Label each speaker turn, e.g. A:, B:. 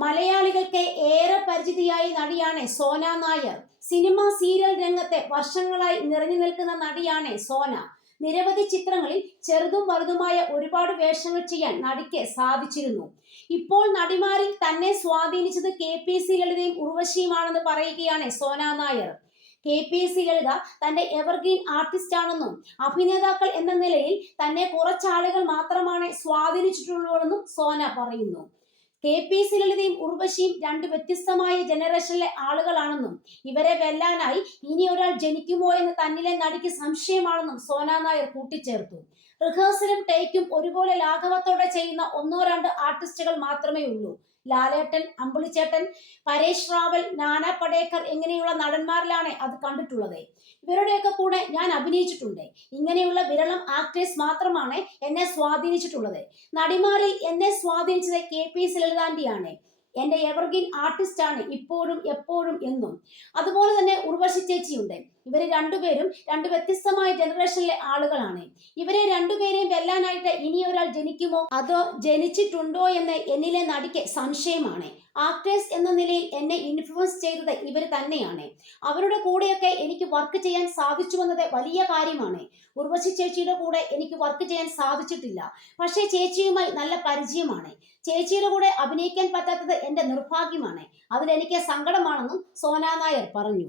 A: മലയാളികൾക്ക് ഏറെ പരിചിതിയായ നടിയാണ് സോന നായർ. സിനിമ സീരിയൽ രംഗത്തെ വർഷങ്ങളായി നിറഞ്ഞു നിൽക്കുന്ന നടിയാണ് സോന. നിരവധി ചിത്രങ്ങളിൽ ചെറുതും വലുതുമായ ഒരുപാട് വേഷങ്ങൾ ചെയ്യാൻ നടിക്ക് സാധിച്ചിരുന്നു. ഇപ്പോൾ നടിമാരിൽ തന്നെ സ്വാധീനിച്ചത് കെ പി സി ലളിതയും ഉർവശിയുമാണെന്ന് പറയുകയാണ് Sona Nair. K P C Lalitha തന്റെ എവർഗ്രീൻ ആർട്ടിസ്റ്റ് ആണെന്നും അഭിനേതാക്കൾ എന്ന നിലയിൽ തന്നെ കുറച്ചാളുകൾ മാത്രമാണ് സ്വാധീനിച്ചിട്ടുള്ളൂവെന്നും സോന പറയുന്നു. കെ പി സി ലളിതയും ഉർവശിയും രണ്ട് വ്യത്യസ്തമായ ജനറേഷനിലെ ആളുകളാണെന്നും ഇവരെ വെല്ലാനായി ഇനി ഒരാൾ ജനിക്കുമോ എന്ന് തന്നിലെ നടിക്ക് സംശയമാണെന്നും സോന നായർ കൂട്ടിച്ചേർത്തു. റിഹേഴ്സലും ടേക്കും ഒരുപോലെ ലാഘവത്തോടെ ചെയ്യുന്ന ഒന്നോ രണ്ട് ആർട്ടിസ്റ്റുകൾ മാത്രമേ ഉള്ളൂ ലാലേട്ടൻ അമ്പിളിച്ചേട്ടൻ പരേഷ് റാവൽ നാനാ പടേക്കർ ഇങ്ങനെയുള്ള നടന്മാരിലാണ് അത് കണ്ടിട്ടുള്ളത്. ഇവരുടെയൊക്കെ കൂടെ ഞാൻ അഭിനയിച്ചിട്ടുണ്ട്. ഇങ്ങനെയുള്ള വിരളം ആക്ടേഴ്സ് മാത്രമാണ് എന്നെ സ്വാധീനിച്ചിട്ടുള്ളത്. നടിമാരിൽ എന്നെ സ്വാധീനിച്ചത് കെ പി ലളിതാന്റിയാണ് എന്റെ എവർഗ്രീൻ ആർട്ടിസ്റ്റ് ആണ് ഇപ്പോഴും എപ്പോഴും എന്നും. അതുപോലെ തന്നെ ഉർവശി ചേച്ചിയുണ്ട്. ഇവർ രണ്ടുപേരും രണ്ട് വ്യത്യസ്തമായ ജനറേഷനിലെ ആളുകളാണ്. ഇവരെ രണ്ടുപേരെയും വെല്ലാനായിട്ട് ഇനി ജനിക്കുമോ? അതോ ജനിച്ചിട്ടുണ്ടോ എന്ന് എന്നിലെ നടിക്ക് സംശയമാണ്. ആക്ട്രസ് എന്ന നിലയിൽ എന്നെ ഇൻഫ്ലുവൻസ് ചെയ്തത് ഇവർ തന്നെയാണ്. അവരുടെ കൂടെയൊക്കെ എനിക്ക് വർക്ക് ചെയ്യാൻ സാധിച്ചു എന്നത് വലിയ കാര്യമാണ്. ഉർവശി ചേച്ചിയുടെ കൂടെ എനിക്ക് വർക്ക് ചെയ്യാൻ സാധിച്ചിട്ടില്ല. പക്ഷേ ചേച്ചിയുമായി നല്ല പരിചയമാണ്. ചേച്ചിയുടെ കൂടെ അഭിനയിക്കാൻ പറ്റാത്തത് എന്റെ നിർഭാഗ്യമാണ്. അതിലെനിക്ക് സങ്കടമാണെന്നും സോനാ നായർ പറഞ്ഞു.